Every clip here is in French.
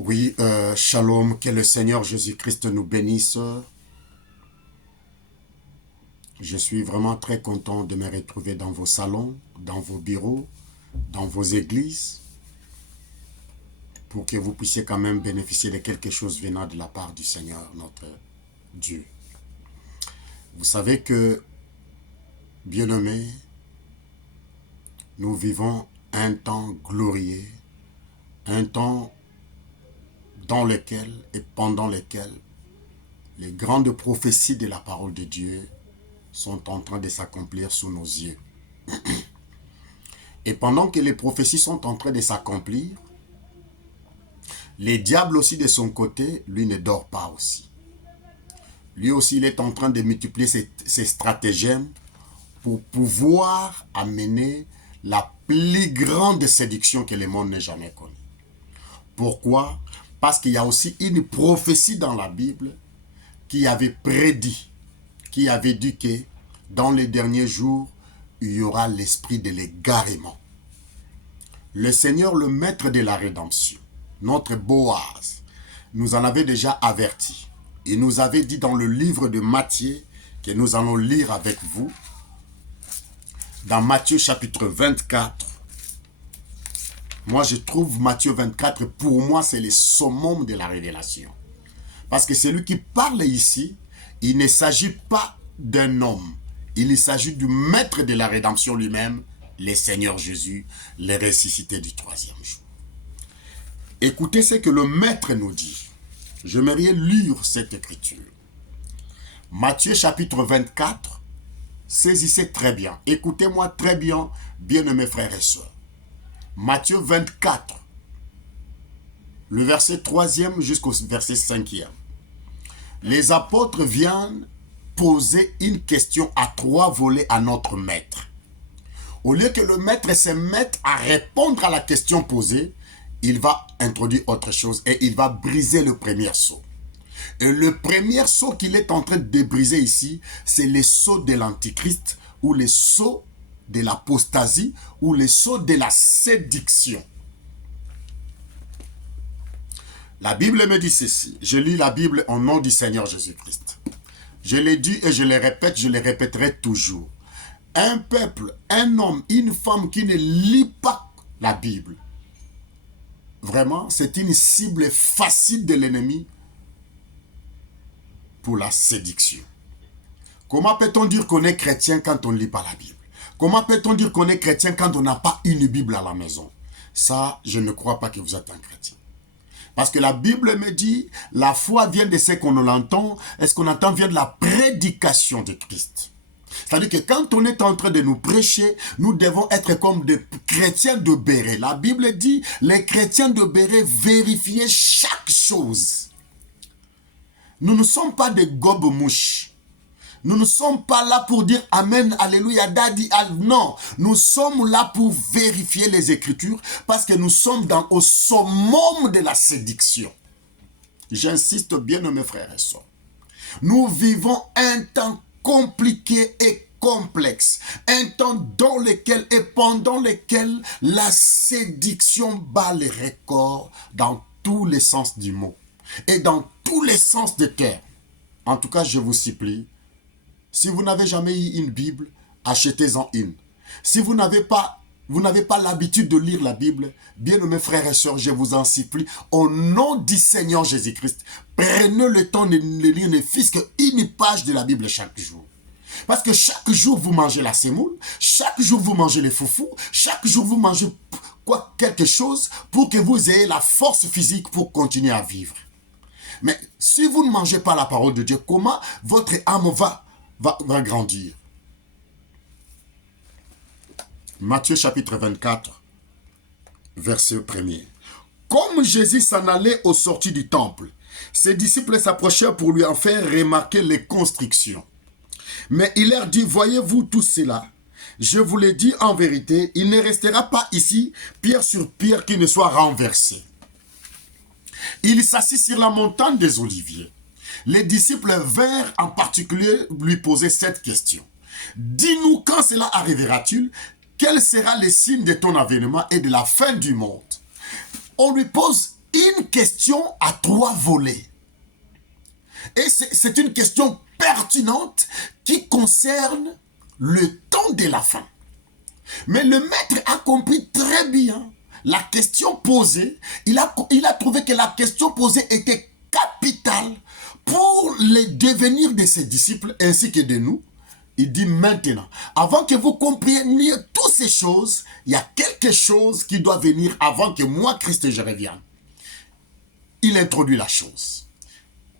Oui, shalom, que le Seigneur Jésus-Christ nous bénisse. Je suis vraiment très content de me retrouver dans vos salons, dans vos bureaux, dans vos églises, pour que vous puissiez quand même bénéficier de quelque chose venant de la part du Seigneur, notre Dieu. Vous savez que, bien-aimés, nous vivons un temps glorieux, un temps dans lequel et pendant lequel les grandes prophéties de la parole de Dieu sont en train de s'accomplir sous nos yeux. Et pendant que les prophéties sont en train de s'accomplir, le diable aussi de son côté, lui ne dort pas aussi. Lui aussi, il est en train de multiplier ses stratagèmes pour pouvoir amener la plus grande séduction que le monde n'ait jamais connue. Pourquoi? Parce qu'il y a aussi une prophétie dans la Bible qui avait prédit, qui avait dit que dans les derniers jours, il y aura l'esprit de l'égarement. Le Seigneur, le maître de la rédemption, notre Boaz, nous en avait déjà averti. Il nous avait dit dans le livre de Matthieu, que nous allons lire avec vous, dans Matthieu chapitre 24. Moi, je trouve Matthieu 24, pour moi, c'est le summum de la révélation. Parce que celui qui parle ici, il ne s'agit pas d'un homme. Il s'agit du maître de la rédemption lui-même, le Seigneur Jésus, le ressuscité du troisième jour. Écoutez ce que le maître nous dit. J'aimerais lire cette écriture. Matthieu chapitre 24, saisissez très bien. Écoutez-moi très bien, bien-aimés frères et sœurs. Matthieu 24, le verset 3e jusqu'au verset 5e. Les apôtres viennent poser une question à 3 volets à notre maître. Au lieu que le maître se mette à répondre à la question posée, il va introduire autre chose et il va briser le premier sceau. Et le premier sceau qu'il est en train de briser ici, c'est le sceau de l'antichrist ou le sceau de l'apostasie ou le sceau de la séduction. La Bible me dit ceci. Je lis la Bible au nom du Seigneur Jésus-Christ. Je l'ai dit et je le répète, je le répéterai toujours. Un peuple, un homme, une femme qui ne lit pas la Bible, vraiment, c'est une cible facile de l'ennemi pour la séduction. Comment peut-on dire qu'on est chrétien quand on ne lit pas la Bible? Comment peut-on dire qu'on est chrétien quand on n'a pas une Bible à la maison? Ça, je ne crois pas que vous êtes un chrétien. Parce que la Bible me dit, la foi vient de ce qu'on entend, et ce qu'on entend vient de la prédication de Christ. C'est-à-dire que quand on est en train de nous prêcher, nous devons être comme des chrétiens de Béret. La Bible dit, les chrétiens de Béret vérifiaient chaque chose. Nous ne sommes pas des gobes-mouches. Nous ne sommes pas là pour dire Amen, Alléluia, Dadi, non. Nous sommes là pour vérifier les Écritures parce que nous sommes au summum de la séduction. J'insiste bien, mes frères et sœurs. Nous vivons un temps compliqué et complexe. Un temps dans lequel et pendant lequel la séduction bat les records dans tous les sens du mot et dans tous les sens des termes. En tout cas, je vous supplie, si vous n'avez jamais eu une Bible, achetez-en une. Si vous n'avez pas l'habitude de lire la Bible, bien mes frères et sœurs, je vous en supplie, au nom du Seigneur Jésus-Christ, prenez le temps de lire ne fût-ce qu'une page de la Bible chaque jour. Parce que chaque jour, vous mangez la semoule, chaque jour, vous mangez les foufous, chaque jour, vous mangez quelque chose pour que vous ayez la force physique pour continuer à vivre. Mais si vous ne mangez pas la parole de Dieu, comment votre âme va grandir? Matthieu chapitre 24, verset 1er. Comme Jésus s'en allait au sorties du temple, ses disciples s'approchèrent pour lui en faire remarquer les constrictions. Mais il leur dit, voyez-vous tout cela? Je vous l'ai dit en vérité, il ne restera pas ici pierre sur pierre qui ne soit renversé. Il s'assit sur la montagne des Oliviers. Les disciples vinrent en particulier lui poser cette question. Dis-nous quand cela arrivera-t-il? Quel sera le signe de ton avènement et de la fin du monde? On lui pose une question à 3 volets. Et c'est une question pertinente qui concerne le temps de la fin. Mais le maître a compris très bien la question posée. Il a trouvé que la question posée était capitale pour le devenir de ses disciples ainsi que de nous. Il dit maintenant, avant que vous compreniez toutes ces choses, il y a quelque chose qui doit venir avant que moi, Christ, je revienne. Il introduit la chose.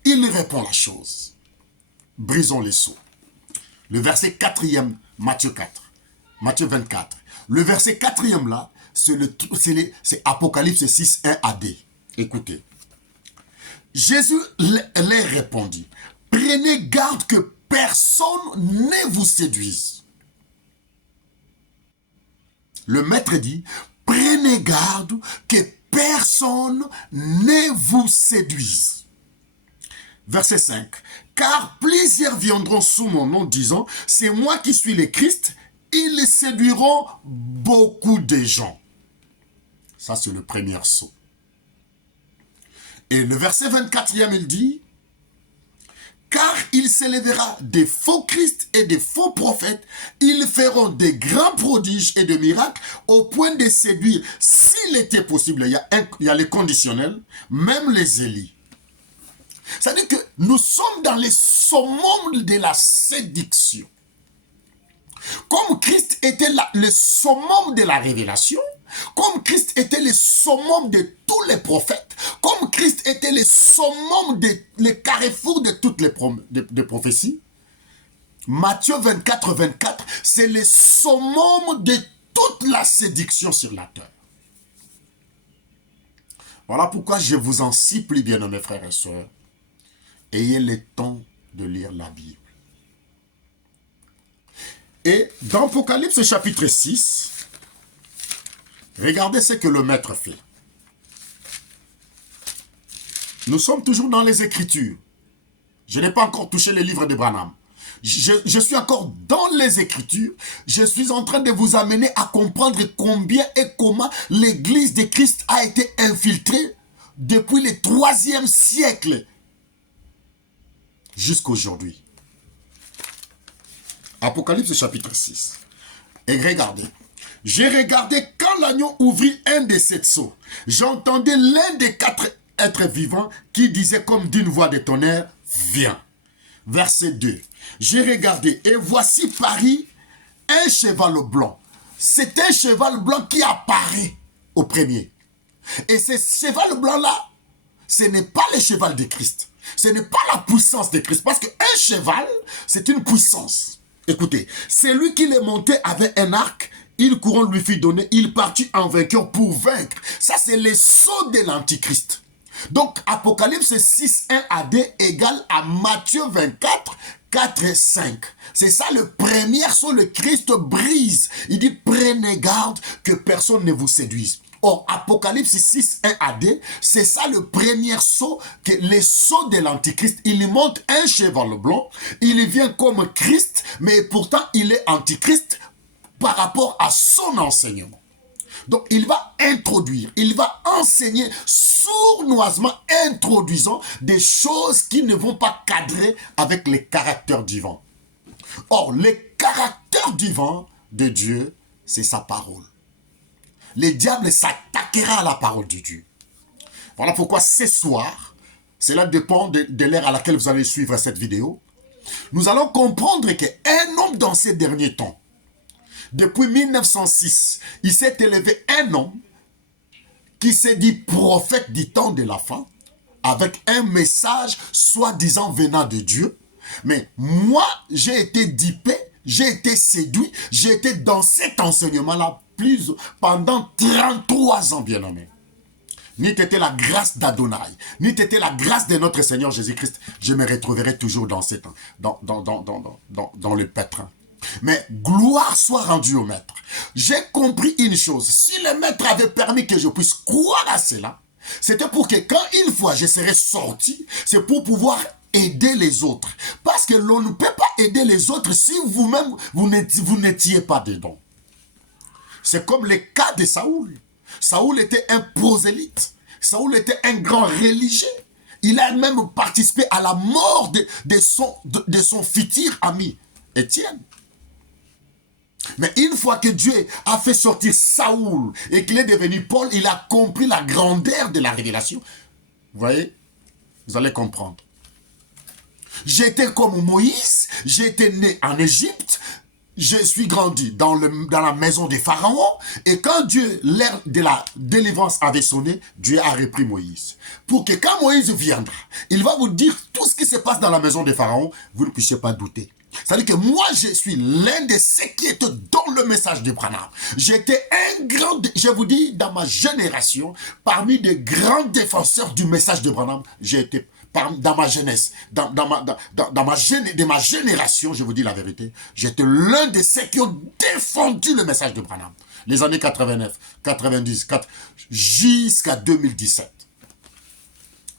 Il répond la chose. Brisons les sceaux. Le verset 4e, Matthieu 4. Matthieu 24. Le verset 4e là, c'est Apocalypse 6, 1 à D. Écoutez. Jésus leur répondit, prenez garde que personne ne vous séduise. Le maître dit, prenez garde que personne ne vous séduise. Verset 5. Car plusieurs viendront sous mon nom disant, c'est moi qui suis le Christ, ils séduiront beaucoup de gens. Ça, c'est le premier sceau. Et le verset 24e, il dit, car il s'élèvera des faux Christ et des faux prophètes, ils feront des grands prodiges et de miracles au point de séduire, s'il était possible, il y a les conditionnels, même les Élis. C'est-à-dire que nous sommes dans les summum de la séduction. Comme Christ était le summum de la révélation, comme Christ était le summum de tous les prophètes, comme Christ était le summum le carrefour de toutes les prophéties, Matthieu 24, 24, c'est le summum de toute la séduction sur la terre. Voilà pourquoi je vous en supplie, bien-aimés frères et sœurs, ayez le temps de lire la Bible. Et dans Apocalypse chapitre 6, regardez ce que le maître fait. Nous sommes toujours dans les Écritures. Je n'ai pas encore touché les livres de Branham. Je suis encore dans les Écritures. Je suis en train de vous amener à comprendre combien et comment l'Église de Christ a été infiltrée depuis le 3e siècle jusqu'à aujourd'hui. Apocalypse chapitre 6. Et regardez. J'ai regardé quand l'agneau ouvrit un des 7 sceaux. J'entendais l'un des 4 êtres vivants qui disait comme d'une voix de tonnerre, viens. Verset 2. J'ai regardé et voici Paris un cheval blanc. C'est un cheval blanc qui apparaît au premier. Et ce cheval blanc-là, ce n'est pas le cheval de Christ. Ce n'est pas la puissance de Christ. Parce qu'un cheval, c'est une puissance. Écoutez, celui qui les montait avait un arc, une couronne lui fit donner, il partit en vainqueur pour vaincre. Ça, c'est le sceau de l'Antichrist. Donc, Apocalypse 6, 1 à D égale à Matthieu 24, 4 et 5. C'est ça le premier sceau, le Christ brise. Il dit, prenez garde que personne ne vous séduise. Or, Apocalypse 6, 1 à D, c'est ça le premier sceau, que les sceaux de l'Antichrist. Il monte un cheval blanc, il vient comme Christ, mais pourtant il est Antichrist par rapport à son enseignement. Donc, il va introduire, il va enseigner sournoisement, introduisant des choses qui ne vont pas cadrer avec les caractères divins. Or, les caractères divins de Dieu, c'est sa parole. Le diable s'attaquera à la parole de Dieu. Voilà pourquoi ce soir, cela dépend de l'heure à laquelle vous allez suivre cette vidéo, nous allons comprendre qu'un homme dans ces derniers temps, depuis 1906, il s'est élevé un homme qui s'est dit prophète du temps de la fin, avec un message soi-disant venant de Dieu. Mais moi, j'ai été dupé, j'ai été séduit, j'ai été dans cet enseignement-là pendant 33 ans, bien-aimé. Ni t'était la grâce d'Adonai, ni t'était la grâce de notre Seigneur Jésus-Christ, je me retrouverai toujours dans le pétrin. Mais gloire soit rendue au maître. J'ai compris une chose. Si le maître avait permis que je puisse croire à cela, c'était pour que quand une fois je serais sorti, c'est pour pouvoir aider les autres. Parce que l'on ne peut pas aider les autres si vous-même, vous n'étiez pas dedans. C'est comme le cas de Saoul. Saoul était un prosélyte. Saoul était un grand religieux. Il a même participé à la mort de son futur ami, Étienne. Mais une fois que Dieu a fait sortir Saoul et qu'il est devenu Paul, il a compris la grandeur de la révélation. Vous voyez? Vous allez comprendre. J'étais comme Moïse, j'étais né en Égypte, je suis grandi dans la maison des pharaons, et quand l'heure de la délivrance avait sonné, Dieu a repris Moïse. Pour que quand Moïse viendra, il va vous dire tout ce qui se passe dans la maison des pharaons, vous ne puissiez pas douter. C'est-à-dire que moi, je suis l'un de ceux qui étaient dans le message de Branham. J'étais un grand, je vous dis, dans ma génération, parmi les grands défenseurs du message de Branham, j'ai été dans ma jeunesse, de ma génération, je vous dis la vérité, j'étais l'un de ceux qui ont défendu le message de Branham. Les années 89, 90, jusqu'à 2017.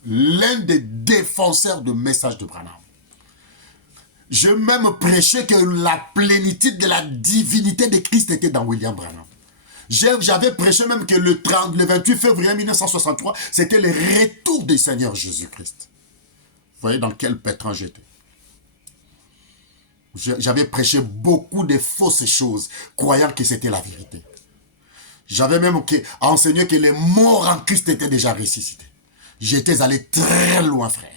L'un des défenseurs du message de Branham. Je même prêchais que la plénitude de la divinité de Christ était dans William Branham. J'avais prêché même que le 28 février 1963, c'était le retour du Seigneur Jésus-Christ. Vous voyez dans quel pétrin j'étais. J'avais prêché beaucoup de fausses choses, croyant que c'était la vérité. J'avais même enseigné que les morts en Christ étaient déjà ressuscités. J'étais allé très loin, frère.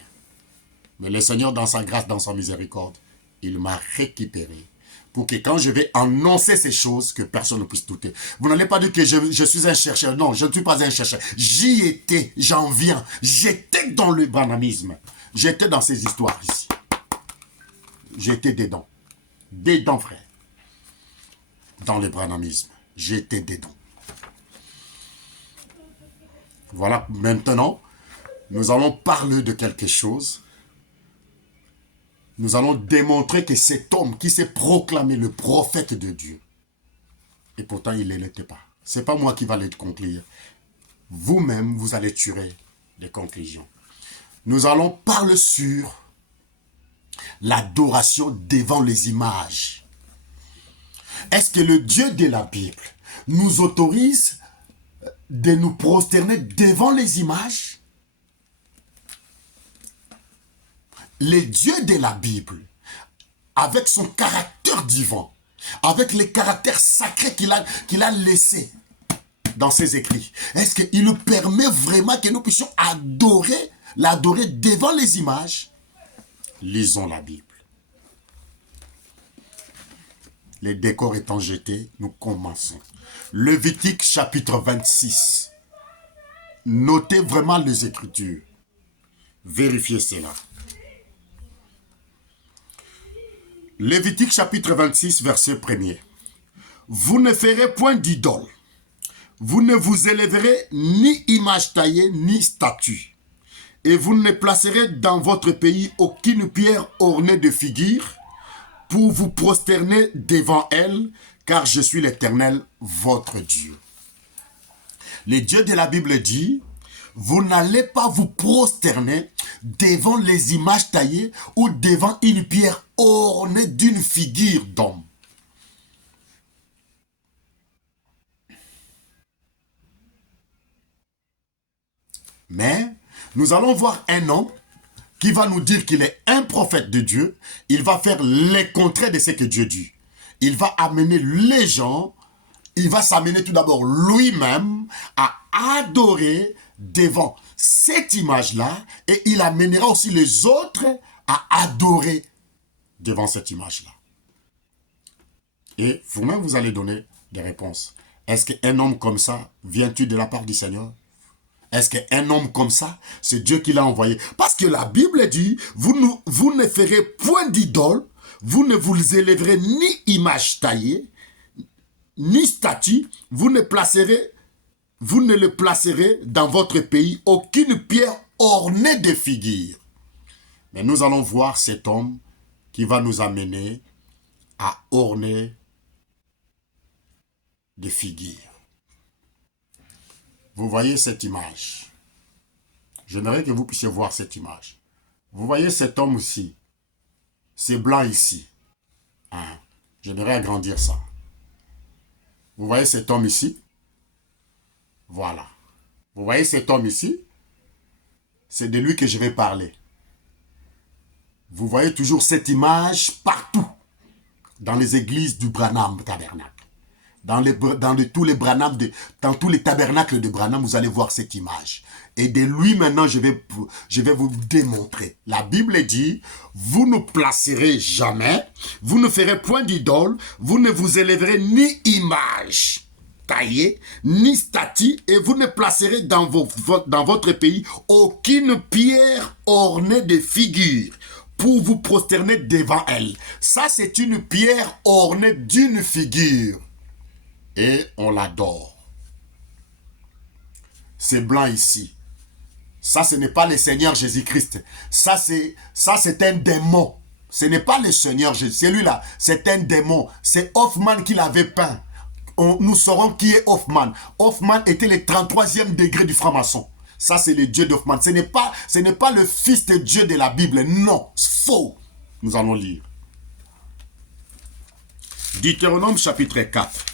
Mais le Seigneur, dans sa grâce, dans sa miséricorde, il m'a récupéré pour que quand je vais annoncer ces choses, que personne ne puisse douter. Vous n'allez pas dire que je suis un chercheur. Non, je ne suis pas un chercheur. J'y étais, j'en viens. J'étais dans le branhamisme. J'étais dans ces histoires ici. J'étais dedans. Dedans, frère. Dans le branhamisme. J'étais dedans. Voilà, maintenant, nous allons parler de quelque chose. Nous allons démontrer que cet homme qui s'est proclamé le prophète de Dieu, et pourtant il ne l'était pas. Ce n'est pas moi qui va le conclure. Vous-même, vous allez tirer des conclusions. Nous allons parler sur l'adoration devant les images. Est-ce que le Dieu de la Bible nous autorise de nous prosterner devant les images? Le Dieu de la Bible, avec son caractère divin, avec les caractères sacrés qu'il a laissés dans ses écrits, est-ce qu'il nous permet vraiment que nous puissions l'adorer devant les images? Lisons la Bible. Les décors étant jetés, nous commençons. Lévitique chapitre 26. Notez vraiment les Écritures. Vérifiez cela. Lévitique chapitre 26, verset 1er. Vous ne ferez point d'idole. Vous ne vous élèverez ni image taillée, ni statue. Et vous ne placerez dans votre pays aucune pierre ornée de figures pour vous prosterner devant elle, car je suis l'Éternel, votre Dieu. Le Dieu de la Bible dit, vous n'allez pas vous prosterner devant les images taillées ou devant une pierre ornée d'une figure d'homme. Mais nous allons voir un homme qui va nous dire qu'il est un prophète de Dieu. Il va faire le contraire de ce que Dieu dit. Il va amener les gens, il va s'amener tout d'abord lui-même à adorer devant cette image-là, et il amènera aussi les autres à adorer devant cette image-là. Et vous-même, vous allez donner des réponses. Est-ce qu'un homme comme ça, vient-tu de la part du Seigneur? Est-ce qu'un homme comme ça, c'est Dieu qui l'a envoyé? Parce que la Bible dit, vous ne ferez point d'idole, vous ne vous élèverez ni image taillée, ni statue, vous ne le placerez dans votre pays aucune pierre ornée de figures. Mais nous allons voir cet homme qui va nous amener à orner des figures. Vous voyez cette image. J'aimerais que vous puissiez voir cette image. Vous voyez cet homme ici. C'est blanc ici. Hein? J'aimerais agrandir ça. Vous voyez cet homme ici? Voilà. Vous voyez cet homme ici? C'est de lui que je vais parler. Vous voyez toujours cette image partout dans les églises du Branham Tabernacle. Dans tous les tabernacles de Branham, vous allez voir cette image. Et de lui, maintenant, je vais vous démontrer. La Bible dit, vous ne placerez jamais, vous ne ferez point d'idole, vous ne vous élèverez ni image taillée, ni statue, et vous ne placerez dans votre pays aucune pierre ornée de figures pour vous prosterner devant elle. Ça, c'est une pierre ornée d'une figure. Et on l'adore. C'est blanc ici. Ça, ce n'est pas le Seigneur Jésus-Christ. Ça, c'est un démon. Ce n'est pas le Seigneur Jésus. Celui-là, c'est un démon. C'est Hoffman qui l'avait peint. Nous saurons qui est Hoffman. Hoffman était le 33e degré du franc-maçon. Ça, c'est le Dieu d'Hoffman. Ce n'est pas le fils de Dieu de la Bible. Non, faux. Nous allons lire. Deutéronome chapitre 4.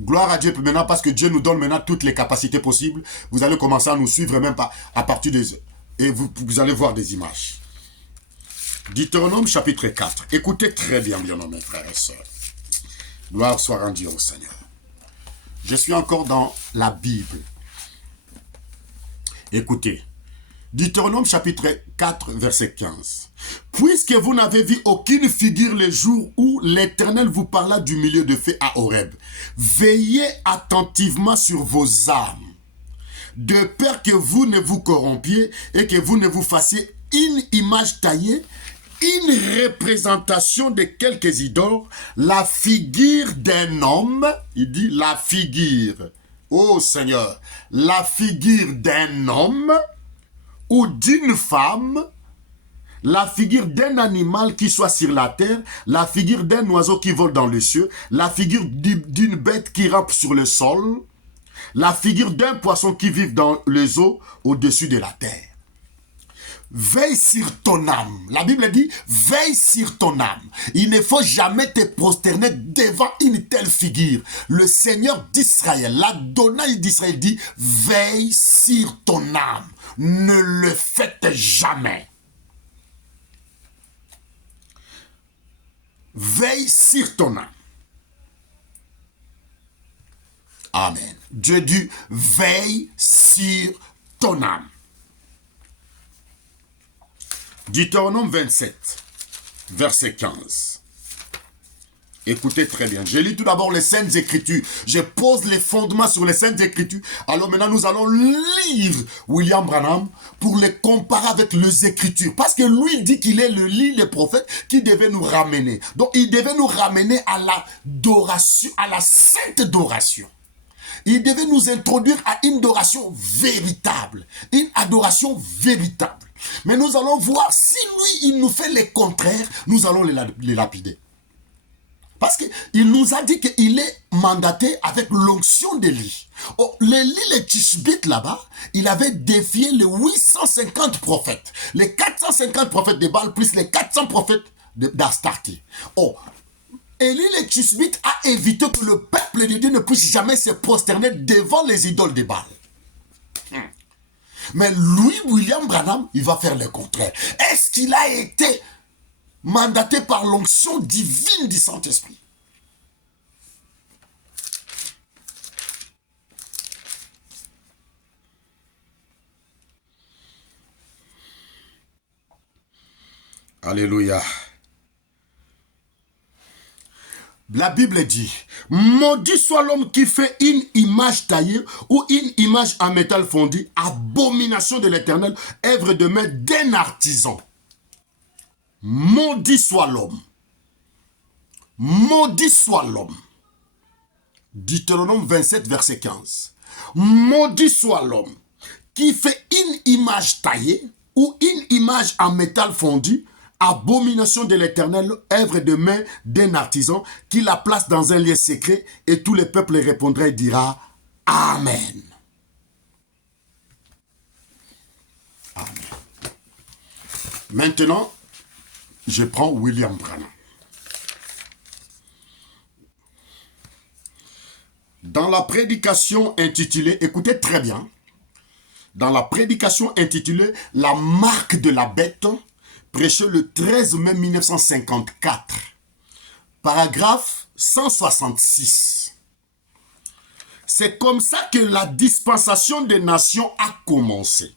Gloire à Dieu maintenant, parce que Dieu nous donne maintenant toutes les capacités possibles. Vous allez commencer à nous suivre même pas à partir des... Et vous allez voir des images. Deutéronome chapitre 4. Écoutez très bien, bien-aimés frères et sœurs. Gloire soit rendue au Seigneur. Je suis encore dans la Bible. Écoutez. Deutéronome chapitre 4, verset 15. Puisque vous n'avez vu aucune figure le jour où l'Éternel vous parla du milieu de feu à Horeb, veillez attentivement sur vos âmes, de peur que vous ne vous corrompiez et que vous ne vous fassiez une image taillée, une représentation de quelques idoles, la figure d'un homme, il dit la figure, oh Seigneur, la figure d'un homme, ou d'une femme, la figure d'un animal qui soit sur la terre, la figure d'un oiseau qui vole dans les cieux, la figure d'une bête qui rampe sur le sol, la figure d'un poisson qui vit dans les eaux au-dessus de la terre. Veille sur ton âme. La Bible dit, veille sur ton âme. Il ne faut jamais te prosterner devant une telle figure. Le Seigneur d'Israël, l'Adonai d'Israël dit, veille sur ton âme. Ne le faites jamais. Veille sur ton âme. Amen. Dieu dit, veille sur ton âme. Deutéronome 27, verset 15. Écoutez très bien. Je lis tout d'abord les Saintes Écritures. Je pose les fondements sur les Saintes Écritures. Alors maintenant, nous allons lire William Branham pour les comparer avec les Écritures. Parce que lui dit qu'il est le prophète qui devait nous ramener. Donc, il devait nous ramener à l'adoration, à la sainte adoration. Il devait nous introduire à une adoration véritable. Une adoration véritable. Mais nous allons voir, si lui, il nous fait le contraire, nous allons les lapider. Parce qu'il nous a dit qu'il est mandaté avec l'onction d'Élie. Oh, le Tishbite là-bas, il avait défié les 850 prophètes. Les 450 prophètes de Baal plus les 400 prophètes d'Astarté. Oh, Élie le Tishbite a évité que le peuple de Dieu ne puisse jamais se prosterner devant les idoles de Baal. Mais lui, William Branham, il va faire le contraire. Est-ce qu'il a été mandaté par l'onction divine du Saint-Esprit? Alléluia. La Bible dit, maudit soit l'homme qui fait une image taillée ou une image en métal fondu, abomination de l'Éternel, œuvre de main d'un artisan. Maudit soit l'homme. Maudit soit l'homme. Deutéronome 27, verset 15. Maudit soit l'homme qui fait une image taillée ou une image en métal fondu, abomination de l'Éternel, œuvre de main d'un artisan, qui la place dans un lieu secret, et tous les peuples répondraient et dira Amen. Amen. Maintenant, je prends William Branham. Dans la prédication intitulée, écoutez très bien, dans la prédication intitulée « La marque de la bête », prêchée le 13 mai 1954, paragraphe 166. C'est comme ça que la dispensation des nations a commencé,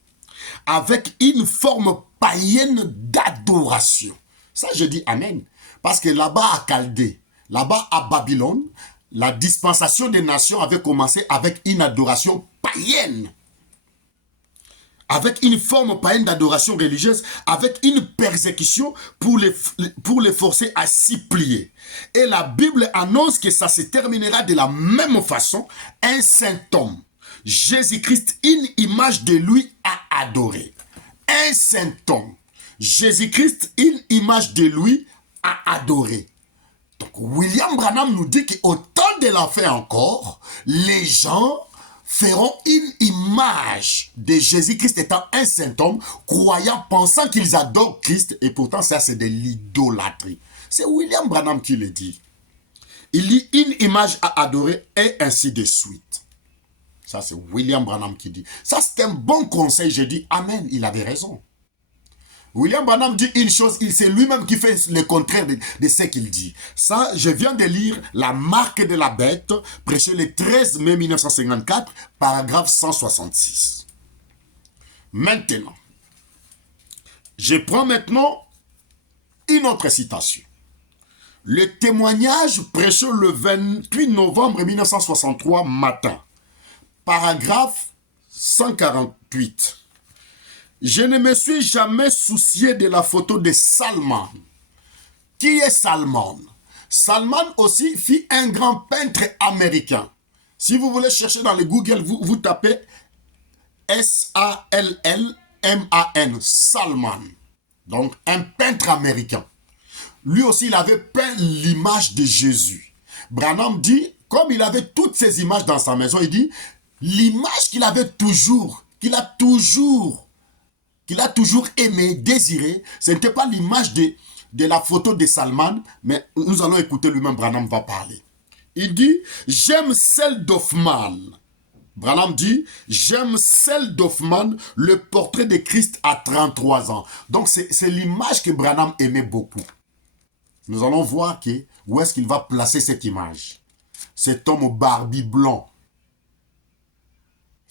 avec une forme païenne d'adoration. Ça, je dis Amen. Parce que là-bas à Chaldée, là-bas à Babylone, la dispensation des nations avait commencé avec une adoration païenne. Avec une forme païenne d'adoration religieuse, avec une persécution pour les forcer à s'y plier. Et la Bible annonce que ça se terminera de la même façon. Un saint homme, Jésus-Christ, une image de lui à adorer. Un saint homme, Jésus-Christ, une image de lui à adorer. Donc William Branham nous dit qu'au temps de la fin encore, les gens feront une image de Jésus-Christ étant un saint homme, croyant, pensant qu'ils adorent Christ, et pourtant ça c'est de l'idolâtrie. C'est William Branham qui le dit. Il dit une image à adorer et ainsi de suite. Ça c'est William Branham qui dit. Ça c'est un bon conseil, je dis Amen, il avait raison. William Branham dit une chose, c'est lui-même qui fait le contraire de ce qu'il dit. Ça, je viens de lire La marque de la bête, prêché le 13 mai 1954, paragraphe 166. Maintenant, je prends maintenant une autre citation. Le témoignage prêché le 28 novembre 1963 matin, paragraphe 148. Je ne me suis jamais soucié de la photo de Salman. Qui est Salman? Salman aussi fut un grand peintre américain. Si vous voulez chercher dans le Google, vous tapez S-A-L-L-M-A-N, Salman. Donc un peintre américain. Lui aussi, il avait peint l'image de Jésus. Branham dit, comme il avait toutes ces images dans sa maison, il dit, l'image qu'il avait toujours, qu'il a toujours aimé, désiré, ce n'était pas l'image de la photo de Salman, mais nous allons écouter lui-même, Branham va parler. Il dit, j'aime celle d'Hoffman. Branham dit, j'aime celle d'Hoffman, le portrait de Christ à 33 ans. Donc c'est l'image que Branham aimait beaucoup. Nous allons voir où est-ce qu'il va placer cette image. Cet homme au barbi blanc.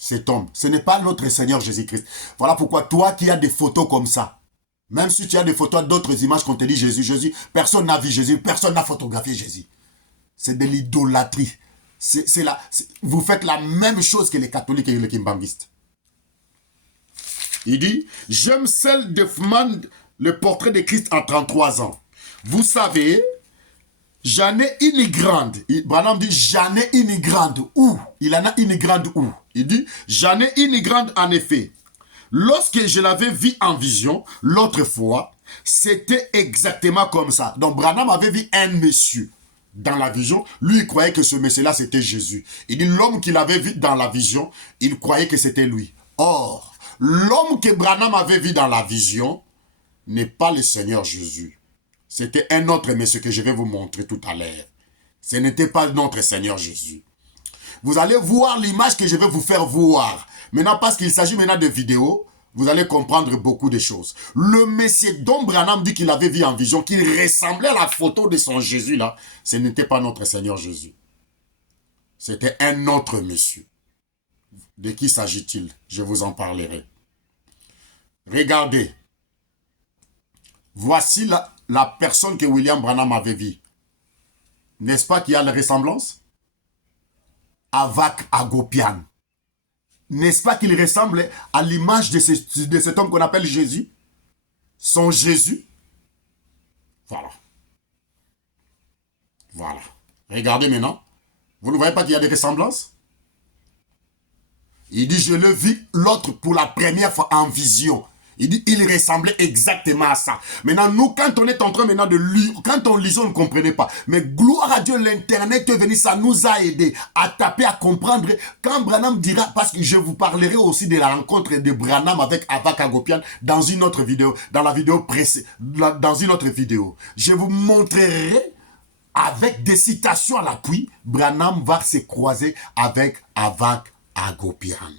Cet homme, ce n'est pas notre Seigneur Jésus-Christ. Voilà pourquoi toi qui as des photos comme ça, même si tu as des photos d'autres images qu'on te dit Jésus, personne n'a vu Jésus, personne n'a photographié Jésus. C'est de l'idolâtrie. Vous faites la même chose que les catholiques et les kimbanguistes. Il dit, j'aime celle d'Hoffman, le portrait de Christ à 33 ans. Vous savez, j'en ai une grande. Branham dit, j'en ai une grande. Où? Il en a une grande où? Il dit, j'en ai une grande en effet. Lorsque je l'avais vu en vision, l'autre fois, c'était exactement comme ça. Donc Branham avait vu un monsieur dans la vision. Lui, il croyait que ce monsieur-là, c'était Jésus. Il dit, l'homme qu'il avait vu dans la vision, il croyait que c'était lui. Or, l'homme que Branham avait vu dans la vision n'est pas le Seigneur Jésus. C'était un autre monsieur que je vais vous montrer tout à l'heure. Ce n'était pas notre Seigneur Jésus. Vous allez voir l'image que je vais vous faire voir. Maintenant, parce qu'il s'agit maintenant de vidéos, vous allez comprendre beaucoup de choses. Le monsieur dont Branham dit qu'il avait vu en vision, qu'il ressemblait à la photo de son Jésus là, ce n'était pas notre Seigneur Jésus. C'était un autre monsieur. De qui s'agit-il? Je vous en parlerai. Regardez. Voici la personne que William Branham avait vue. N'est-ce pas qu'il y a la ressemblance? Avak Agopian. N'est-ce pas qu'il ressemble à l'image de cet homme qu'on appelle Jésus? Son Jésus? Voilà. Voilà. Regardez maintenant. Vous ne voyez pas qu'il y a des ressemblances? Il dit, je le vis l'autre pour la première fois en vision. Il dit, il ressemblait exactement à ça. Maintenant, nous, quand on est en train maintenant de lire, quand on lisait, on ne comprenait pas. Mais gloire à Dieu, l'Internet est venu, ça nous a aidé à taper, à comprendre. Quand Branham dira, parce que je vous parlerai aussi de la rencontre de Branham avec Avak Agopian dans une autre vidéo, dans la vidéo dans une autre vidéo. Je vous montrerai avec des citations à l'appui, Branham va se croiser avec Avak Agopiran.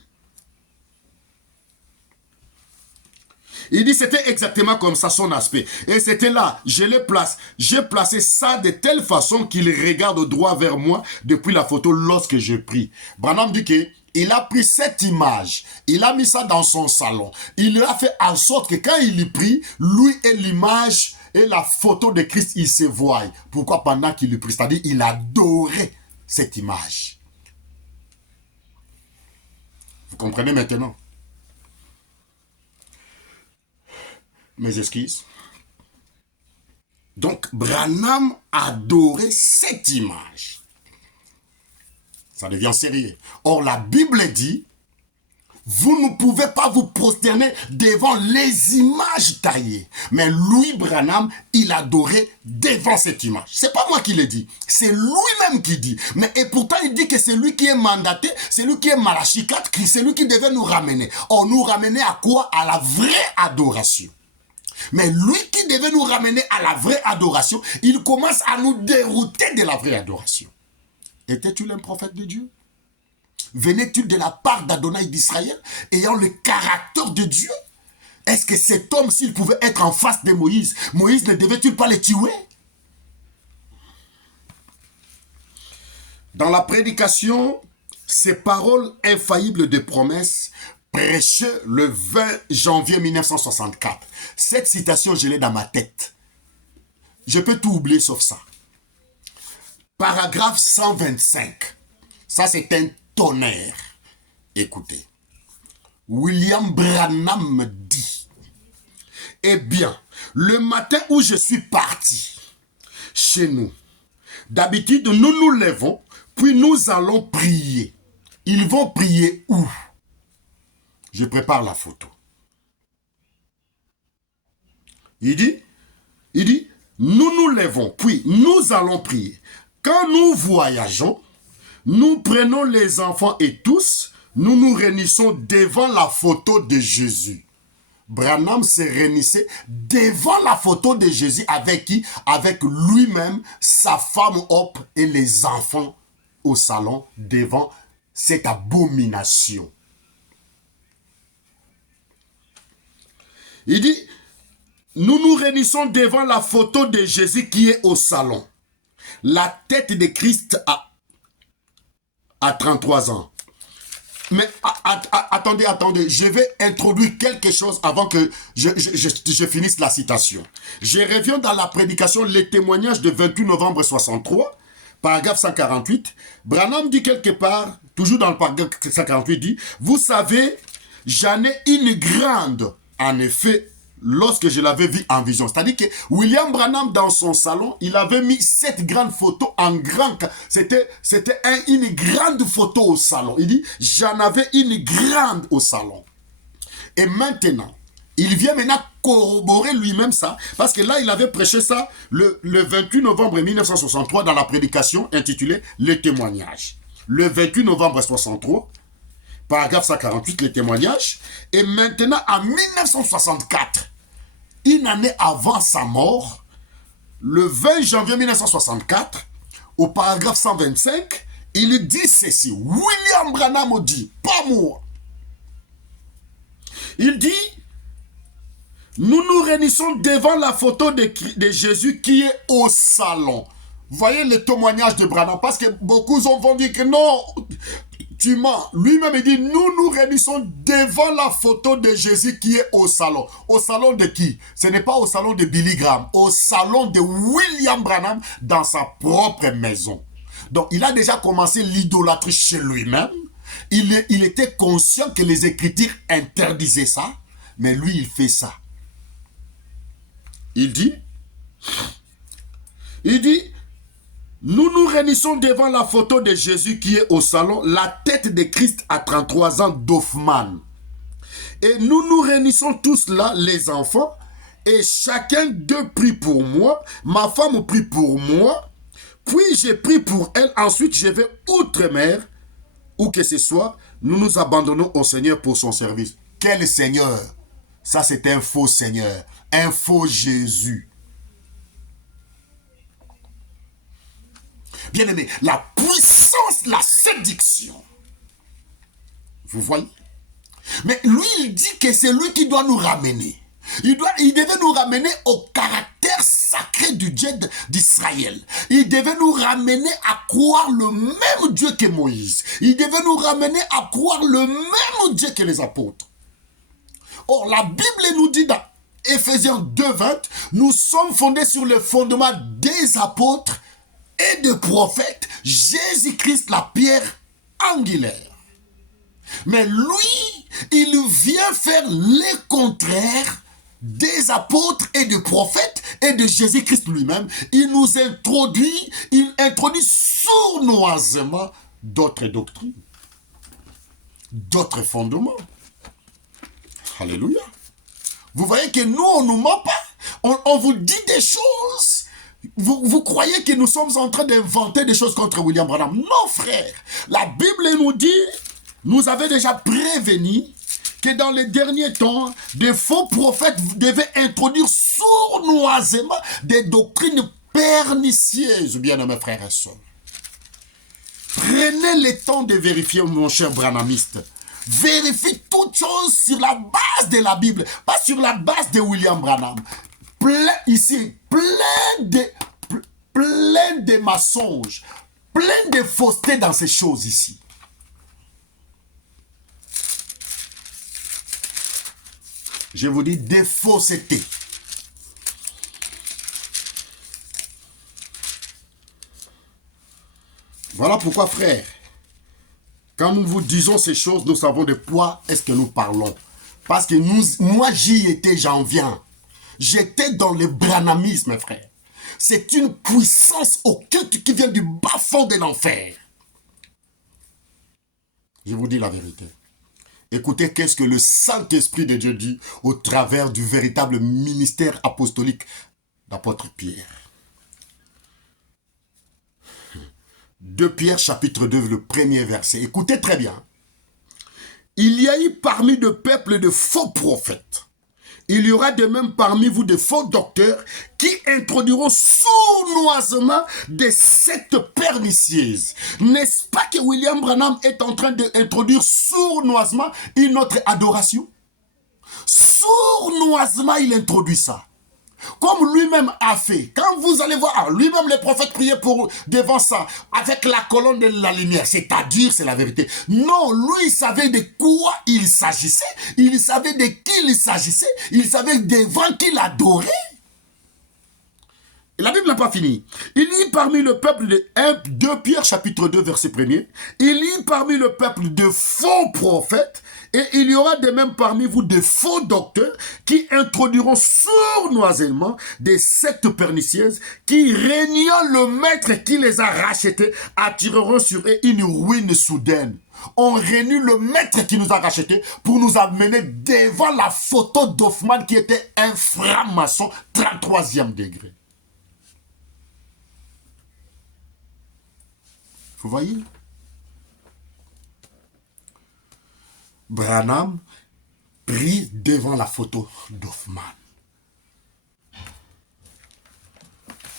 Il dit c'était exactement comme ça son aspect. Et c'était là, j'ai placé ça de telle façon qu'il regarde droit vers moi depuis la photo lorsque je prie. Branham dit que il a pris cette image, il a mis ça dans son salon. Il a fait en sorte que quand il prie, lui et l'image et la photo de Christ, il se voient. Pourquoi pendant qu'il prie? C'est-à-dire il adorait cette image. Vous comprenez maintenant? Mes excuses. Donc, Branham adorait cette image. Ça devient sérieux. Or, la Bible dit, vous ne pouvez pas vous prosterner devant les images taillées. Mais lui, Branham, il adorait devant cette image. C'est pas moi qui le dis. C'est lui-même qui dit. Mais et pourtant, il dit que c'est lui qui est mandaté, c'est lui qui est Malachi 4, c'est lui qui devait nous ramener. Or, nous ramener à quoi? À la vraie adoration. Mais lui qui devait nous ramener à la vraie adoration, il commence à nous dérouter de la vraie adoration. Étais-tu un prophète de Dieu? Venais-tu de la part d'Adonai d'Israël, ayant le caractère de Dieu? Est-ce que cet homme, s'il pouvait être en face de Moïse, Moïse ne devait-il pas le tuer? Dans la prédication, ces paroles infaillibles de promesses prêché le 20 janvier 1964. Cette citation, je l'ai dans ma tête. Je peux tout oublier sauf ça. Paragraphe 125. Ça, c'est un tonnerre. Écoutez. William Branham dit, eh bien, le matin où je suis parti, chez nous, d'habitude, nous nous levons, puis nous allons prier. Ils vont prier où? Je prépare la photo. Il dit, nous nous levons, puis nous allons prier. Quand nous voyageons, nous prenons les enfants et tous, nous nous réunissons devant la photo de Jésus. Branham se réunissait devant la photo de Jésus avec qui? Avec lui-même, sa femme Hope et les enfants au salon devant cette abomination. Il dit, nous nous réunissons devant la photo de Jésus qui est au salon. La tête de Christ a 33 ans. Mais attendez, je vais introduire quelque chose avant que je finisse la citation. Je reviens dans la prédication, les témoignages de 28 novembre 63, paragraphe 148. Branham dit quelque part, toujours dans le paragraphe 148, dit, vous savez, j'en ai une grande. En effet, lorsque je l'avais vu en vision, c'est-à-dire que William Branham, dans son salon, il avait mis cette grande photo en grand. C'était une grande photo au salon. Il dit, j'en avais une grande au salon. Et maintenant, il vient maintenant corroborer lui-même ça, parce que là, il avait prêché ça le 28 novembre 1963 dans la prédication intitulée « Le témoignage ». Le 28 novembre 1963, paragraphe 148, les témoignages. Et maintenant, en 1964, une année avant sa mort, le 20 janvier 1964, au paragraphe 125, il dit ceci. William Branham dit, pas moi. Il dit, nous nous réunissons devant la photo de Jésus qui est au salon. Vous voyez le témoignage de Branham, parce que beaucoup vont dire que non, tu mens. Lui-même, il dit, nous nous réunissons devant la photo de Jésus qui est au salon. Au salon de qui? Ce n'est pas au salon de Billy Graham, au salon de William Branham dans sa propre maison. Donc, il a déjà commencé l'idolâtrie chez lui-même. Il était conscient que les Écritures interdisaient ça, mais lui, il fait ça. Il dit, nous nous réunissons devant la photo de Jésus qui est au salon, la tête de Christ à 33 ans d'Hoffmann. Et nous nous réunissons tous là, les enfants, et chacun d'eux prie pour moi, ma femme prie pour moi, puis j'ai prié pour elle, ensuite je vais outre-mer, où que ce soit, nous nous abandonnons au Seigneur pour son service. Quel Seigneur? Ça c'est un faux Seigneur, un faux Jésus. Bien-aimé, la puissance, la séduction. Vous voyez? Mais lui, il dit que c'est lui qui doit nous ramener. Il devait nous ramener au caractère sacré du Dieu d'Israël. Il devait nous ramener à croire le même Dieu que Moïse. Il devait nous ramener à croire le même Dieu que les apôtres. Or, la Bible nous dit dans Éphésiens 2:20, nous sommes fondés sur le fondement des apôtres et des prophètes, Jésus-Christ, la pierre angulaire. Mais lui, il vient faire le contraire des apôtres et des prophètes et de Jésus-Christ lui-même. Il introduit sournoisement d'autres doctrines, d'autres fondements. Alléluia. Vous voyez que nous, on ne nous ment pas. On vous dit des choses. Vous croyez que nous sommes en train d'inventer des choses contre William Branham. Non, frère. La Bible nous dit, nous avait déjà prévenu que dans les derniers temps, des faux prophètes devaient introduire sournoisement des doctrines pernicieuses, bien-aimés frères et sœurs. Prenez le temps de vérifier, mon cher branhamiste. Vérifie toutes choses sur la base de la Bible, pas sur la base de William Branham. Plein de mensonges, plein de fausseté dans ces choses ici. Je vous dis des faussetés. Voilà pourquoi, frère, quand nous vous disons ces choses, nous savons de quoi est-ce que nous parlons. Parce que moi, j'y étais, j'en viens. J'étais dans le branhamisme, frère. C'est une puissance occulte qui vient du bas-fond de l'enfer. Je vous dis la vérité. Écoutez qu'est-ce que le Saint-Esprit de Dieu dit au travers du véritable ministère apostolique d'apôtre Pierre. 2 Pierre chapitre 2, le premier verset. Écoutez très bien. Il y a eu parmi le peuple de faux prophètes. Il y aura de même parmi vous de faux docteurs qui introduiront sournoisement des sectes pernicieuses. N'est-ce pas que William Branham est en train d'introduire sournoisement une autre adoration? Sournoisement, il introduit ça. Comme lui-même a fait. Quand vous allez voir, lui-même les prophètes priaient devant ça, avec la colonne de la lumière. C'est-à-dire, c'est la vérité. Non, lui, il savait de quoi il s'agissait. Il savait de qui il s'agissait. Il savait devant qui il adorait. Et la Bible n'a pas fini. Il y parmi le peuple de 2 Pierre chapitre 2 verset 1er. Il y parmi le peuple de faux prophètes. Et il y aura de même parmi vous de faux docteurs qui introduiront sournoisement des sectes pernicieuses qui, régnant le maître qui les a rachetés, attireront sur eux une ruine soudaine. On réunit le maître qui nous a rachetés pour nous amener devant la photo d'Hoffman qui était un franc-maçon 33e degré. Vous voyez? Branham prie devant la photo d'Hoffman.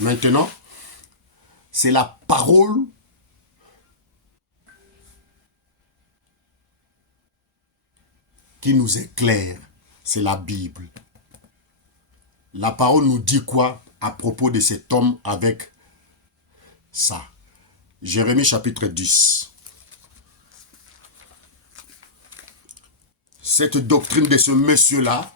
Maintenant, c'est la parole qui nous éclaire. C'est la Bible. La parole nous dit quoi à propos de cet homme avec ça? Jérémie chapitre 10. Cette doctrine de ce monsieur-là,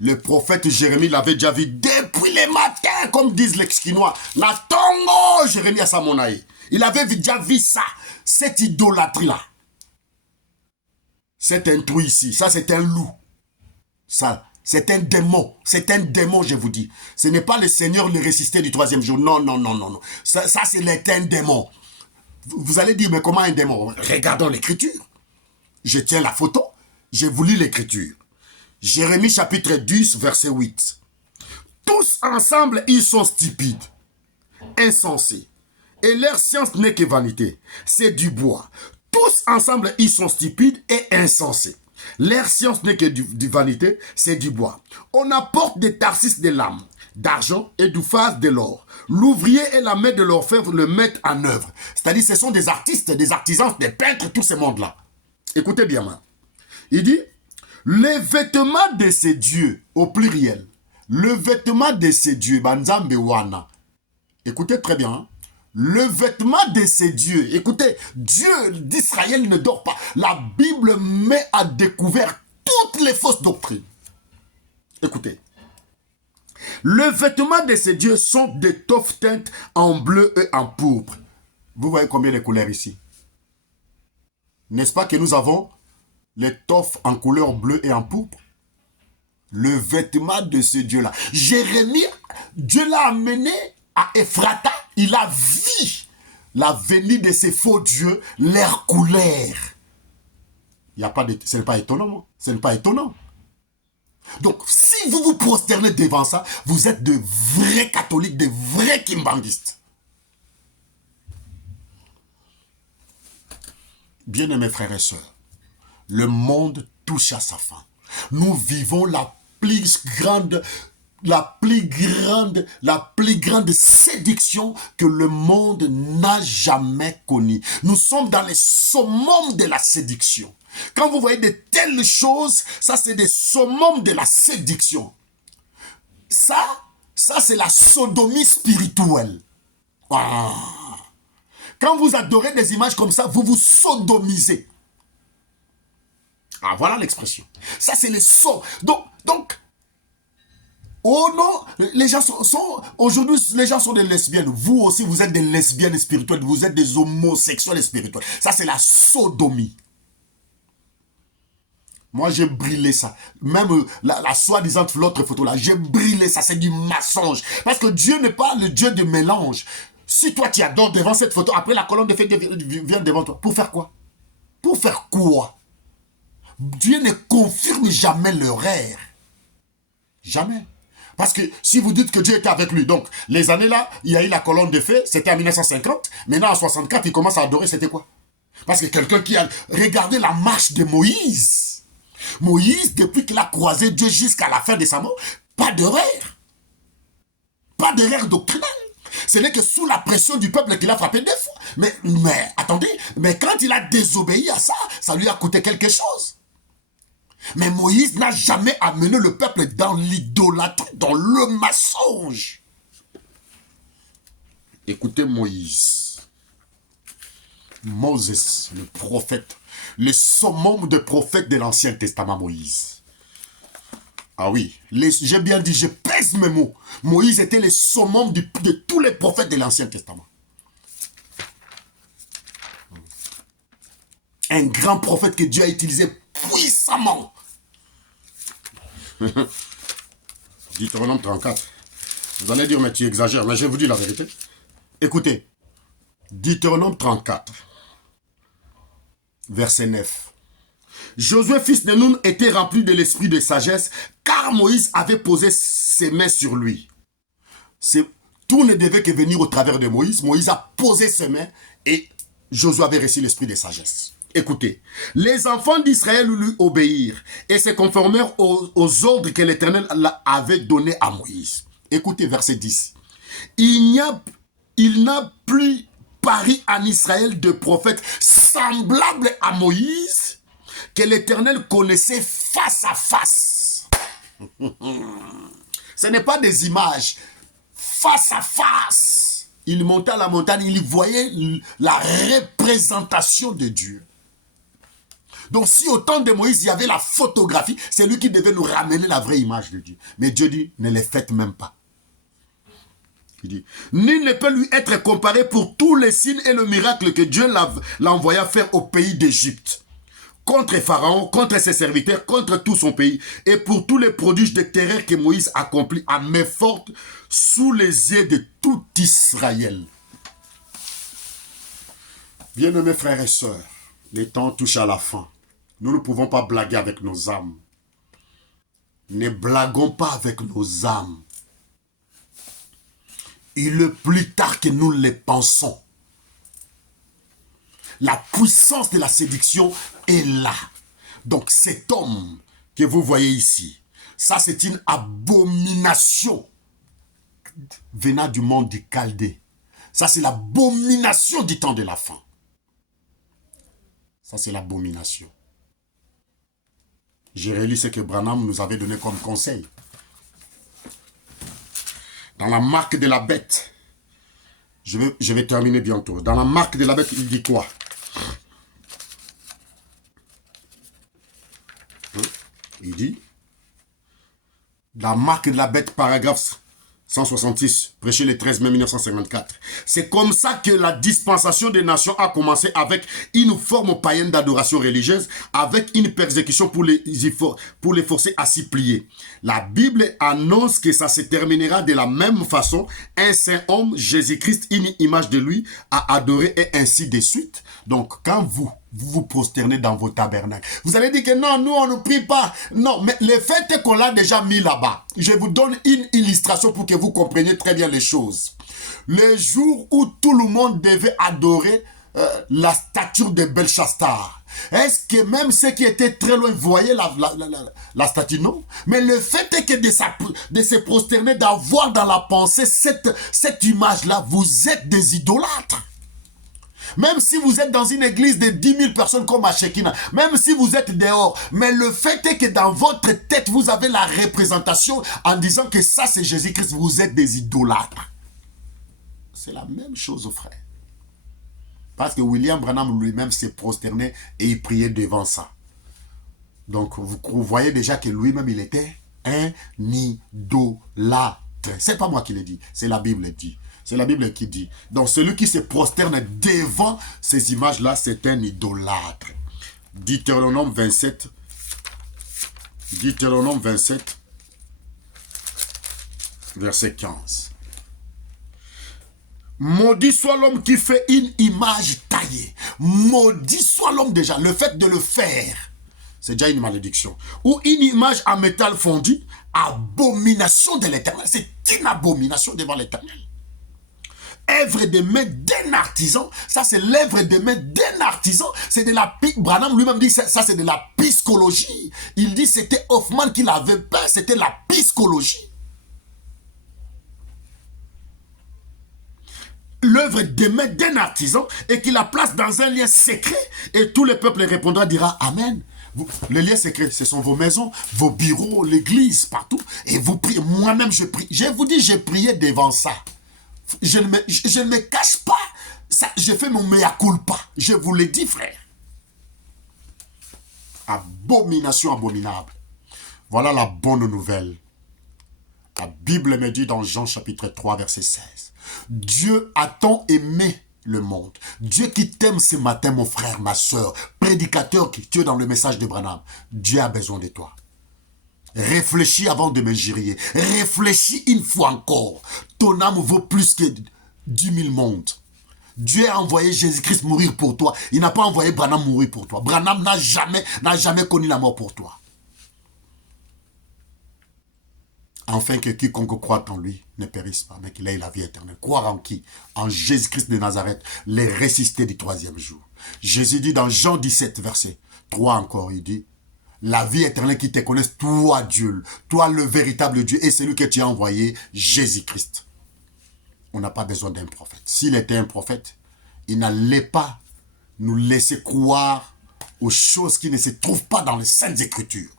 le prophète Jérémie l'avait déjà vu depuis le matin, comme disent les Kinois. La tongo Jérémie à Samonaï. Il avait déjà vu ça, cette idolâtrie-là. C'est un trou ici, ça c'est un loup. Ça, c'est un démon, je vous dis. Ce n'est pas le Seigneur le ressuscité du 3e jour. Non, non, non, non, non. Ça c'est un démon. Vous allez dire, mais comment un démon? Regardons l'écriture. Je tiens la photo. Je vous lis l'écriture. Jérémie chapitre 10, verset 8. Tous ensemble, ils sont stupides, insensés. Et leur science n'est que vanité. C'est du bois. Tous ensemble, ils sont stupides et insensés. Leur science n'est que du vanité, c'est du bois. On apporte des Tarsis de lames, d'argent et du phase de l'or. L'ouvrier et la main de l'orfèvre le mettent en œuvre. C'est-à-dire ce sont des artistes, des artisans, des peintres, tout ce monde-là. Écoutez bien, man. Il dit, les vêtements de ces dieux, au pluriel, le vêtement de ces dieux, Banzambe Wana. Écoutez très bien, hein? Le vêtement de ces dieux, écoutez, Dieu d'Israël ne dort pas. La Bible met à découvert toutes les fausses doctrines. Écoutez, le vêtement de ces dieux sont d'étoffes teintes en bleu et en pourpre. Vous voyez combien de couleurs ici? N'est-ce pas que nous avons l'étoffe en couleur bleue et en pourpre? Le vêtement de ce Dieu-là. Jérémie, Dieu l'a amené à Ephrata. Il a vu la venue de ces faux dieux, leur couleur. Il y a pas de, ce n'est pas étonnant. Ce n'est pas étonnant. Donc, si vous vous prosternez devant ça, vous êtes de vrais catholiques, de vrais kimbandistes. Bien-aimés frères et sœurs, le monde touche à sa fin. Nous vivons la plus grande séduction que le monde n'a jamais connue. Nous sommes dans les summums de la séduction. Quand vous voyez de telles choses, ça c'est des summums de la séduction. Ça c'est la sodomie spirituelle. Ah. Quand vous adorez des images comme ça, vous vous sodomisez. Ah, voilà l'expression. Ça, c'est les sons. Donc, oh non, les gens sont aujourd'hui, les gens sont des lesbiennes. Vous aussi, vous êtes des lesbiennes spirituelles. Vous êtes des homosexuels spirituels. Ça, c'est la sodomie. Moi, j'ai brûlé ça. Même la soi-disant l'autre photo là, j'ai brûlé ça. C'est du mensonge. Parce que Dieu n'est pas le Dieu de mélange. Si toi, tu adores devant cette photo, après la colonne de feu vient devant toi. Pour faire quoi? Pour faire quoi? Dieu ne confirme jamais l'erreur. Jamais. Parce que si vous dites que Dieu était avec lui, donc les années là, il y a eu la colonne de feu, c'était en 1950. Maintenant en 64, il commence à adorer, c'était quoi? Parce que quelqu'un qui a regardé la marche de Moïse. Moïse, depuis qu'il a croisé Dieu jusqu'à la fin de sa mort, pas d'erreur. Pas d'erreur doctrinale. Ce n'est que sous la pression du peuple qu'il a frappé 2 fois. Mais attendez, mais quand il a désobéi à ça, ça lui a coûté quelque chose. Mais Moïse n'a jamais amené le peuple dans l'idolâtrie, dans le mensonge. Écoutez Moïse. Moses, le prophète, le summum de prophète de l'Ancien Testament, Moïse. Ah oui, j'ai bien dit, je pèse mes mots. Moïse était le summum de tous les prophètes de l'Ancien Testament. Un grand prophète que Dieu a utilisé puissamment. Deutéronome 34. Vous allez dire, mais tu exagères, mais je vous dis la vérité. Écoutez, Deutéronome 34, verset 9. Josué, fils de Nun, était rempli de l'esprit de sagesse, car Moïse avait posé ses mains sur lui. Tout ne devait que venir au travers de Moïse. Moïse a posé ses mains et Josué avait reçu l'esprit de sagesse. Écoutez, les enfants d'Israël lui obéirent et se conformèrent aux ordres que l'Éternel avait donnés à Moïse. Écoutez, verset 10. Il n'a plus paru en Israël de prophète semblable à Moïse, que l'Éternel connaissait face à face. Ce n'est pas des images. Face à face. Il montait à la montagne, il voyait la représentation de Dieu. Donc si au temps de Moïse, il y avait la photographie, c'est lui qui devait nous ramener la vraie image de Dieu. Mais Dieu dit, ne les faites même pas. Il dit, nul ne peut lui être comparé pour tous les signes et le miracle que Dieu l'a envoyé faire au pays d'Égypte. Contre Pharaon, contre ses serviteurs, contre tout son pays, et pour tous les prodiges de terreur que Moïse accomplit à main forte sous les yeux de tout Israël. Bien-aimés frères et sœurs, les temps touchent à la fin. Nous ne pouvons pas blaguer avec nos âmes. Ne blaguons pas avec nos âmes. Et le plus tard que nous le pensons, la puissance de la séduction est là. Donc cet homme que vous voyez ici, ça c'est une abomination venant du monde du Chaldée. Ça, c'est l'abomination du temps de la fin. Ça, c'est l'abomination. J'ai relu ce que Branham nous avait donné comme conseil. Dans la marque de la bête, je vais terminer bientôt. Dans la marque de la bête, il dit quoi? Il dit, la marque de la bête, paragraphe 166, prêché le 13 mai 1954. C'est comme ça que la dispensation des nations a commencé, avec une forme païenne d'adoration religieuse, avec une persécution pour les forcer à s'y plier. La Bible annonce que ça se terminera de la même façon. Un saint homme, Jésus-Christ, une image de lui, à adorer, et ainsi de suite. Donc, quand vous vous prosternez dans vos tabernacles, vous allez dire que non, nous on ne prie pas. Non, mais le fait est qu'on l'a déjà mis là-bas. Je vous donne une illustration pour que vous compreniez très bien les choses. Le jour où tout le monde devait adorer la statue de Belchastar, est-ce que même ceux qui étaient très loin voyaient la statue? Non. Mais le fait est que de se prosterner, d'avoir dans la pensée cette image-là, vous êtes des idolâtres. Même si vous êtes dans une église de 10 000 personnes comme à Shekinah, même si vous êtes dehors, mais le fait est que dans votre tête, vous avez la représentation en disant que ça c'est Jésus-Christ, vous êtes des idolâtres. C'est la même chose, frère. Parce que William Branham lui-même s'est prosterné et il priait devant ça. Donc vous voyez déjà que lui-même il était un idolâtre. C'est pas moi qui l'ai dit, c'est la Bible qui dit. C'est la Bible qui dit. Donc celui qui se prosterne devant ces images-là, c'est un idolâtre. Deutéronome 27. Deutéronome 27, verset 15. Maudit soit l'homme qui fait une image taillée. Maudit soit l'homme déjà. Le fait de le faire, c'est déjà une malédiction. Ou une image en métal fondu, abomination de l'Éternel. C'est une abomination devant l'Éternel. Œuvre de main d'un artisan, ça c'est l'œuvre de main d'un artisan, c'est de la... Branham lui-même dit ça c'est de la psychologie. Il dit c'était Hoffman qui l'avait peint, c'était la psychologie. L'œuvre de main d'un artisan et qu'il la place dans un lien secret et tout le peuple répondra, dira Amen. Les liens secrets, ce sont vos maisons, vos bureaux, l'église, partout. Et vous priez, moi-même je prie. Je vous dis, j'ai prié devant ça. Je ne me cache pas. Ça, je fais mon mea culpa. Je vous le dis, frère. Abomination abominable. Voilà la bonne nouvelle. La Bible me dit dans Jean chapitre 3, verset 16. Dieu a tant aimé le monde. Dieu qui t'aime ce matin, mon frère, ma soeur, prédicateur qui tu es dans le message de Branham. Dieu a besoin de toi. Réfléchis avant de m'injurier. Réfléchis une fois encore. Ton âme vaut plus que 10 000 mondes. Dieu a envoyé Jésus-Christ mourir pour toi. Il n'a pas envoyé Branham mourir pour toi. Branham n'a jamais connu la mort pour toi. Afin que quiconque croit en lui ne périsse pas, mais qu'il ait la vie éternelle. Croire en qui? En Jésus-Christ de Nazareth, les ressuscités du troisième jour. Jésus dit dans Jean 17, verset 3 encore, il dit, la vie éternelle qui te connaisse, toi Dieu, toi le véritable Dieu, et celui que tu as envoyé, Jésus-Christ. On n'a pas besoin d'un prophète. S'il était un prophète, il n'allait pas nous laisser croire aux choses qui ne se trouvent pas dans les Saintes Écritures.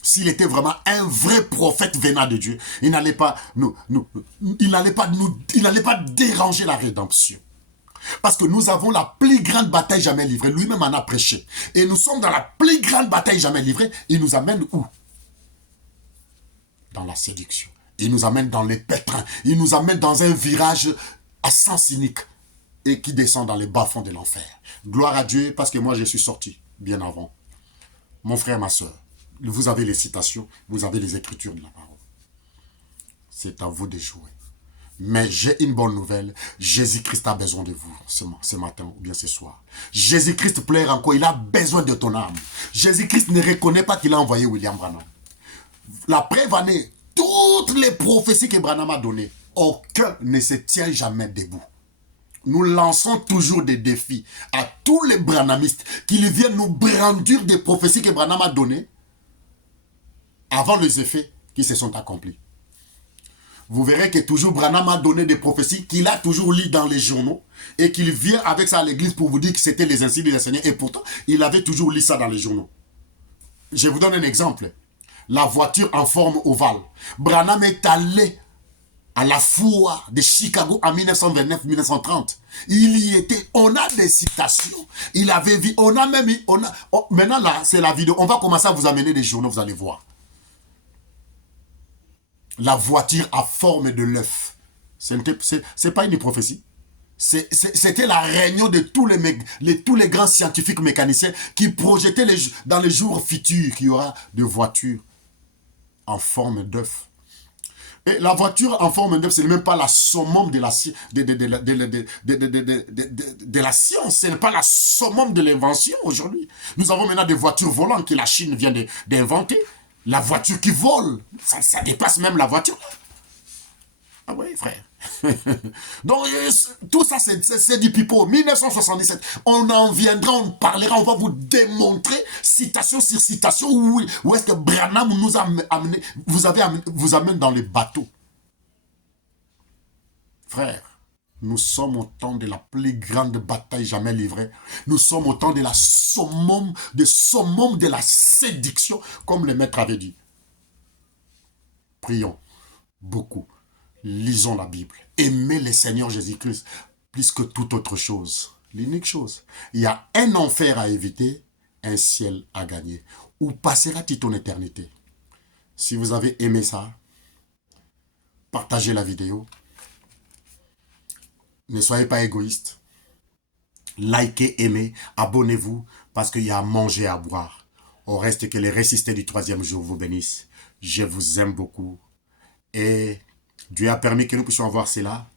S'il était vraiment un vrai prophète venant de Dieu, il n'allait pas déranger la rédemption. Parce que nous avons la plus grande bataille jamais livrée. Lui-même en a prêché. Et nous sommes dans la plus grande bataille jamais livrée. Il nous amène où? Dans la séduction. Il nous amène dans les pétrins. Il nous amène dans un virage à sens unique. Et qui descend dans les bas-fonds de l'enfer. Gloire à Dieu, parce que moi je suis sorti bien avant. Mon frère, ma soeur, vous avez les citations, vous avez les écritures de la parole. C'est à vous de jouer. Mais j'ai une bonne nouvelle. Jésus-Christ a besoin de vous ce matin ou bien ce soir. Jésus-Christ pleure encore. Il a besoin de ton âme. Jésus-Christ ne reconnaît pas qu'il a envoyé William Branham. La preuve en est, toutes les prophéties que Branham a données, aucun ne se tient jamais debout. Nous lançons toujours des défis à tous les branhamistes qui viennent nous brandir des prophéties que Branham a données avant les effets qui se sont accomplis. vous verrez que toujours Branham a donné des prophéties qu'il a toujours lues dans les journaux et qu'il vient avec ça à l'église pour vous dire que c'était les insignes du Seigneur. Et pourtant, il avait toujours lu ça dans les journaux. Je vous donne un exemple. La voiture en forme ovale. Branham est allé à la foire de Chicago en 1929-1930. Il y était. On a des citations. Il avait vu. On a même. Maintenant, là, c'est la vidéo. On va commencer à vous amener des journaux, vous allez voir. La voiture à forme de l'œuf. C'est pas une prophétie. C'était la réunion de tous les grands scientifiques mécaniciens qui projetaient dans les jours futurs qu'il y aura de voitures en forme d'œuf. Et la voiture en forme d'œuf, ce n'est même pas la summum de la science. Ce n'est pas la summum de l'invention aujourd'hui. Nous avons maintenant des voitures volantes que la Chine vient d'inventer. La voiture qui vole, ça dépasse même la voiture. Ah oui, frère. Donc, tout ça, c'est du pipeau. 1977, on en viendra, on parlera, on va vous démontrer, citation sur citation, où est-ce que Branham nous a amené, vous amène dans les bateaux. Frère, nous sommes au temps de la plus grande bataille jamais livrée. Nous sommes au temps de la summum de la séduction, comme le maître avait dit. Prions beaucoup. Lisons la Bible. Aimez le Seigneur Jésus-Christ plus que toute autre chose. L'unique chose. Il y a un enfer à éviter, un ciel à gagner. Où passera-t-il ton éternité? Si vous avez aimé ça, partagez la vidéo. Ne soyez pas égoïste. Likez, aimez, abonnez-vous parce qu'il y a à manger, à boire. Au reste que les résistés du troisième jour vous bénissent. Je vous aime beaucoup. Et Dieu a permis que nous puissions avoir cela.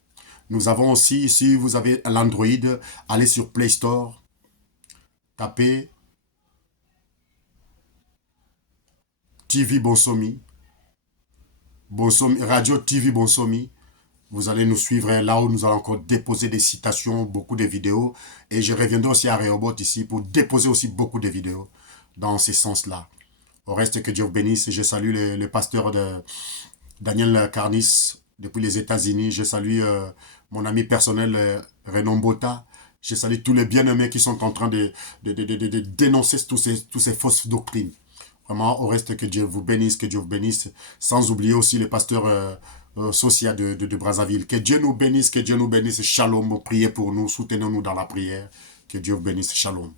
Nous avons aussi, si vous avez l'Android, allez sur Play Store, tapez TV Bonsomi, Radio TV Bonsomi. Vous allez nous suivre là où nous allons encore déposer des citations, beaucoup de vidéos. Et je reviendrai aussi à Rehoboth ici pour déposer aussi beaucoup de vidéos dans ce sens-là. Au reste, que Dieu vous bénisse. Je salue le pasteur de Daniel Carnis depuis les États-Unis. Je salue mon ami personnel Renan Bota. Je salue tous les bien-aimés qui sont en train de dénoncer toutes ces fausses doctrines. Vraiment, au reste, que Dieu vous bénisse, que Dieu vous bénisse. Sans oublier aussi le pasteur Socia de Brazzaville. Que Dieu nous bénisse, que Dieu nous bénisse. Shalom, priez pour nous, soutenez-nous dans la prière. Que Dieu vous bénisse. Shalom.